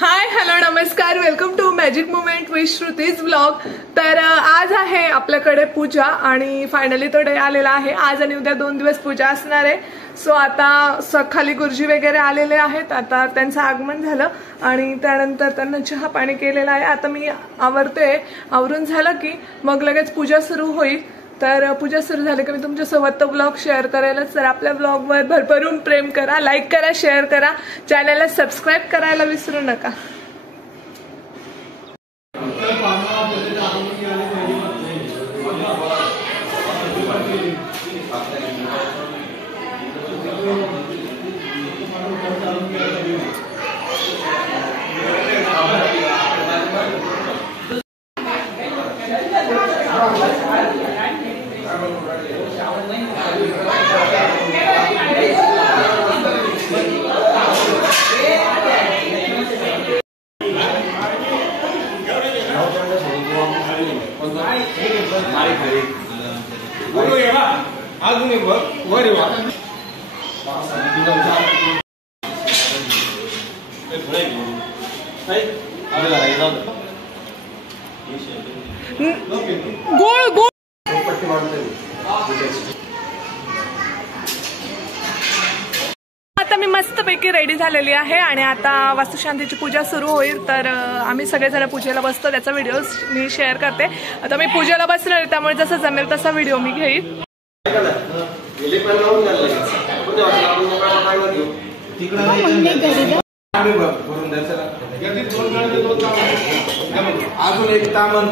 हाय hello नमस्कार, welcome to magic moment with Shruti's vlog. तर आज आहे आपल्याकडे पूजा आणि फायनली तो डे आलेला आहे। आज आणि उद्या 2 दिवस पूजा असणार आहे। सो आता खाली गुरुजी वगैरे आलेले आहेत, आता त्यांचं आगमन झालं आणि त्यानंतर त्यांना चहा पाणी केलेला आहे। आता मी आवरते, आवरून झालं की मग लगेच पूजा सुरू होईल। तर पूजा सुरू झाली की मी तुमच्यासोबत तो ब्लॉग शेअर करेलच। तर आपल्या ब्लॉगवर भरभरून प्रेम करा, लाईक करा, शेअर करा, चॅनलला सबस्क्राईब करायला विसरू नका। गोल गोल आता मी मस्तपैकी रेडी झालेली आहे आणि आता वास्तुशांतीची पूजा सुरू होईल। तर आम्ही सगळेजण पूजेला बसतो, त्याचा व्हिडिओ मी शेअर करते। आता मी पूजेला बसणार, त्यामुळे जसं जमेल तसा व्हिडिओ मी घेईन। अजून एक तामन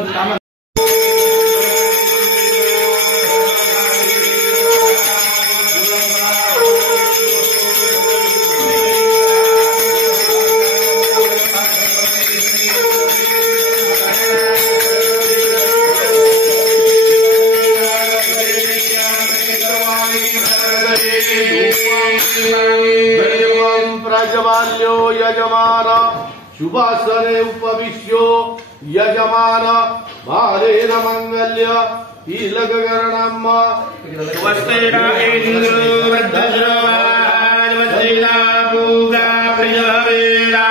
प्रजवाल्यो यजमान शुभासने उपविश्यो यजमान भारेण मंगल्य कीलकगरणम वस्तेना इंद्रो वृद्धश्रवाज वस्तेना भूगा प्रजवेला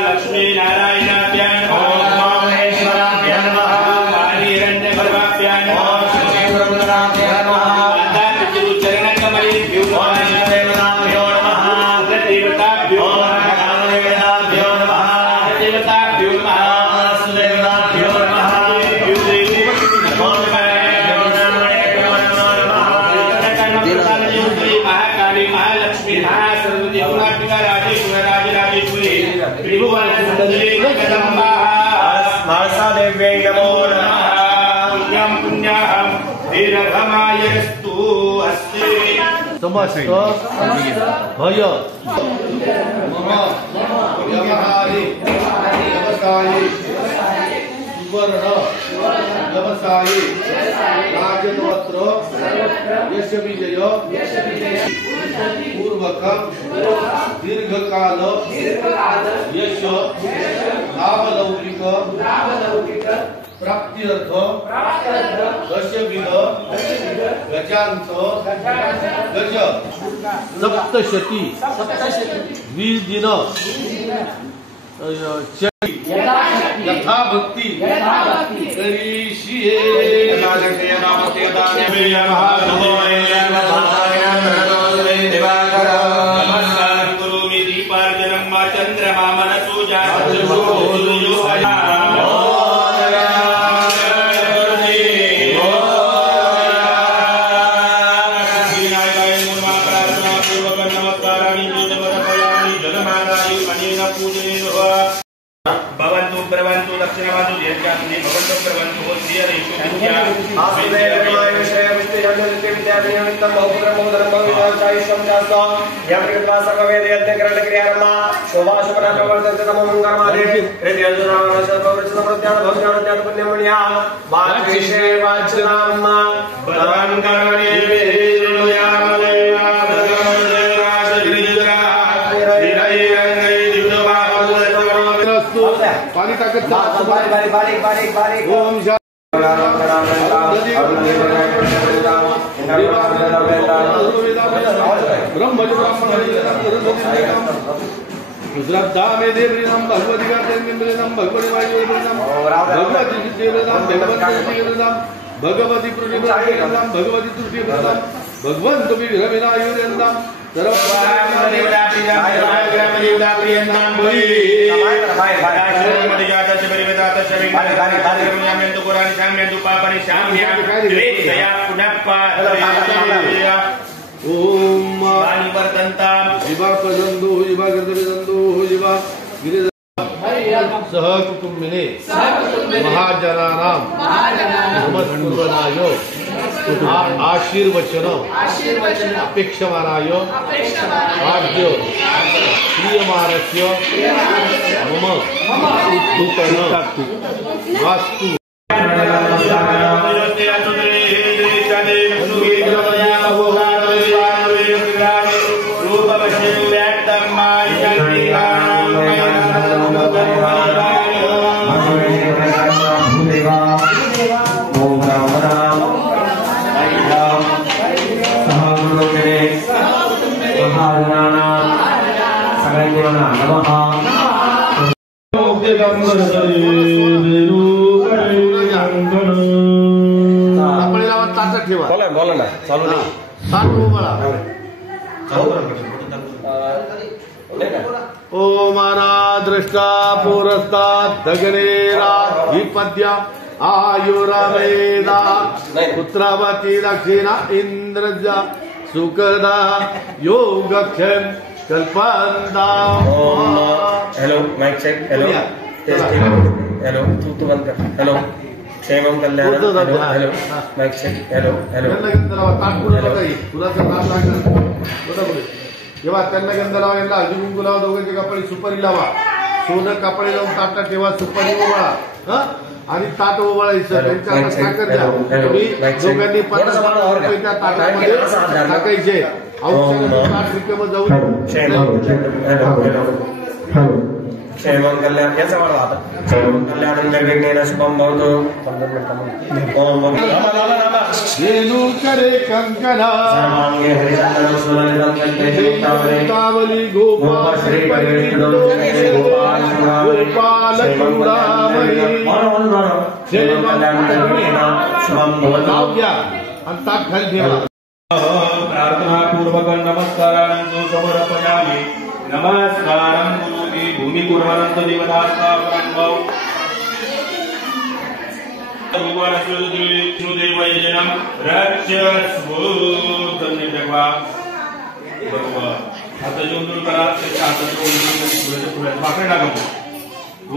लक्ष्मी नारायणाभ्यां नमः महेश्वराभ्यां नमः वाणीरण्य गर्भाभ्यां नमः ब्रह्मणाभ्यां नमः चरणकमलेभ्यो देवताभ्यो नमः देवताभ्यो देवताभ्यो नमः देवताभ्यो नमः सुदेवताभ्यो नमः महाकाली महालक्ष्मी महासरस्वती गुणात्मिका राजेश्वर राजराजेश्वरी त्रिभुवन सुंदरी जगदम्बा महासादेव्यै नमो नमः। पुण्यं पुण्याहं दीर्घमायस्तु अस्ते समस्त भय मम व्यवहारे व्यवसाये सुवर्ण व्यवसाये राजपत्र यश विजय पूर्वक दीर्घकाल यश लाभलौकिक प्राप्त्यर्थ दशविध गजांत गज सप्तशती द्विदिन यथा भक्ति करिष्ये। नमस्कारं करोमि दीपार्जनं वा चन्द्रमा मनसो जातो पाणी टाकत ओम गुजरात भगवती भगवती भगवती भगवती तुलसी भगवंत विनायुर्यंदम सर्व ओम सह कुटुंबिने महाजनानां नमस्कुर्वनाय आशीर्वचन अपेक्षमानाय आद्य प्रियमानस्य मम उत्तुकन वास्तु बोला ना चालू ओमाना दृष्टा पुरस्तात् दगनेराधिपत्या आयुरवेदा पुत्रवती दक्षिणा इंद्रजा सुखदा योगक्षेम कल्पन्ता। Hello mic check. Hello hello तू बंद कर। हेलो क्षेमं कल्याण। Hello mic check. Hello hello जेव्हा त्यांना गंध लावा यांना हळदी कुंकू लावा दोघांचे कपडे सुपारी लावा सोनं कपडे लावून ताटात ठेवा सुपारी ओवाळा आणि ताट ओवाळायचं त्यांच्या हातात साखर द्या तुम्ही दोघांनी 50 रुपये त्या ताटामध्ये टाकायचे औषध ताट रिकामं जाऊन क्षेमं कल्याण याचा वाढवा आता क्षेमं कल्याण निर्विघ्नेन शुभं भवतु। ओम करे कंकना सर्वांगे हरिचंदनं सुललितं कंठे कावली गोपाल श्री गोपाल शुभम आणि ताट खाली ठेवा। प्रार्थना पूर्वक नमस्कारांचो समर्पयामि। नमस्कारं गुरुजी भूमि कुर्वन्त देवतास्तावरणं देवयजनं रक्षस्व धन्यवा भगवा आता जोंदूर करा त्याच्या हातात जोंदूर पाकळे टाका।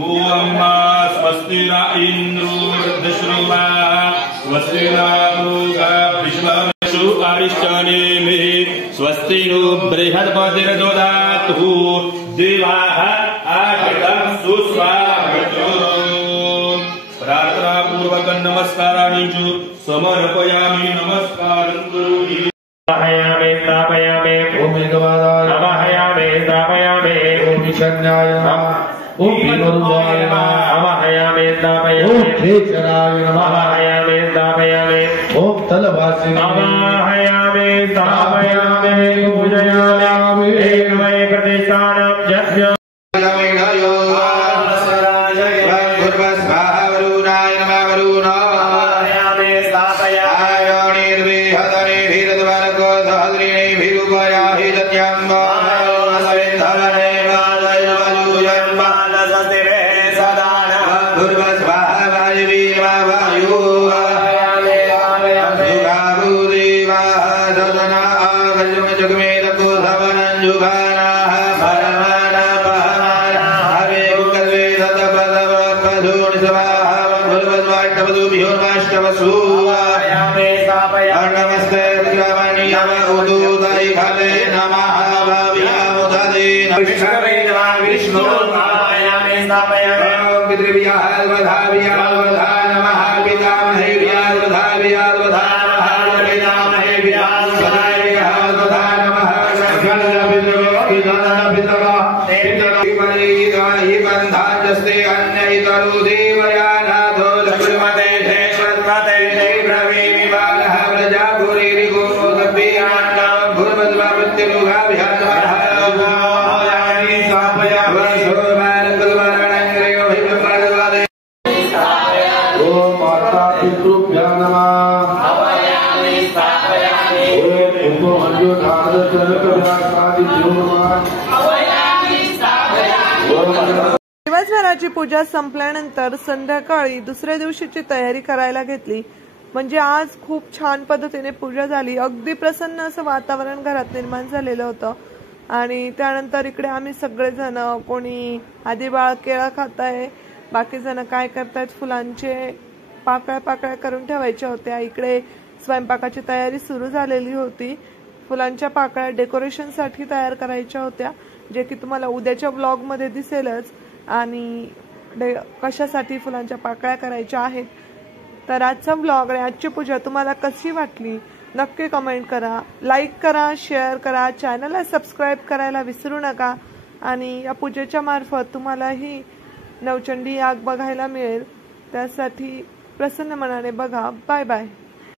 ओम स्वस्ति न इंद्रो वृद्धश्रुवा स्वस्ति न मृगा विश्वशु अरिष्टनेमि स्वस्ति नो बृहस्पतिर्दधातु देवाः आगतं सुस्वागतम्। प्रार्थना पूर्वक नमस्काराणि समर्पयामि। नमस्कारं करोमि। नमः स्थापयामि ओम मेघवादाय नमः स्थापयामि ओम ईशान्याय नमः ओम विनोदाय नमः स्थापयामि ओम खेचराय नमः नमः स्थापयामि ओम तलवासिने नमः स्थापयामि पूजयामि एकमय प्रतिष्ठानं यज्ञ नमस्ते विग्रहणीयव उदूतै खले नमः भव्यामुददे विष्णवे नमः विष्णु स्थापयामि स्थापयामि पितृभ्यः नमः पितामहेभ्यः नमः पितामहेभ्यः बन्धाजस्ते अन्यैतरो देवयानाथो लक्ष्मते श्रीमते ब्रवीमि बालः प्रजापुरीरिगो दभ्याण्डं भूर्भद्वावृत्तिरुगाभ्याः दिवसभराची पूजा संपल्यानंतर संध्याकाळी दुसऱ्या दिवशीची तयारी करायला घेतली. म्हणजे आज खूप छान पद्धतीने पूजा झाली. अगदी प्रसन्न असं वातावरण घरात निर्माण झालेलं होतं. आणि त्यानंतर इकडे आम्ही सगळेजण, कोणी आधी बाळ केळं खात आहे, बाकी जण काय करतायत, फुलांचे पाकळ्या करून ठेवायच्या होत्या. इकडे स्वयंपाकाची तयारी सुरू झालेली होती. फुलांच्या पाकळ्या डेकोरेशनसाठी तयार करायच्या होत्या, जे की तुम्हाला उद्याच्या ब्लॉग मध्ये दिसेलच. आणि कशासाठी फुलांच्या पाकळ्या करायच्या आहेत. तर आजचा ब्लॉग आणि आजची पूजा तुम्हाला कशी वाटली नक्की कमेंट करा, लाईक करा, शेअर करा, चॅनलला सबस्क्राईब करायला विसरू नका. आणि या पूजेच्या मार्फत तुम्हालाही नवचंडी याग बघायला मिळेल. त्यासाठी प्रसन्न मनाने बघा. Bye bye.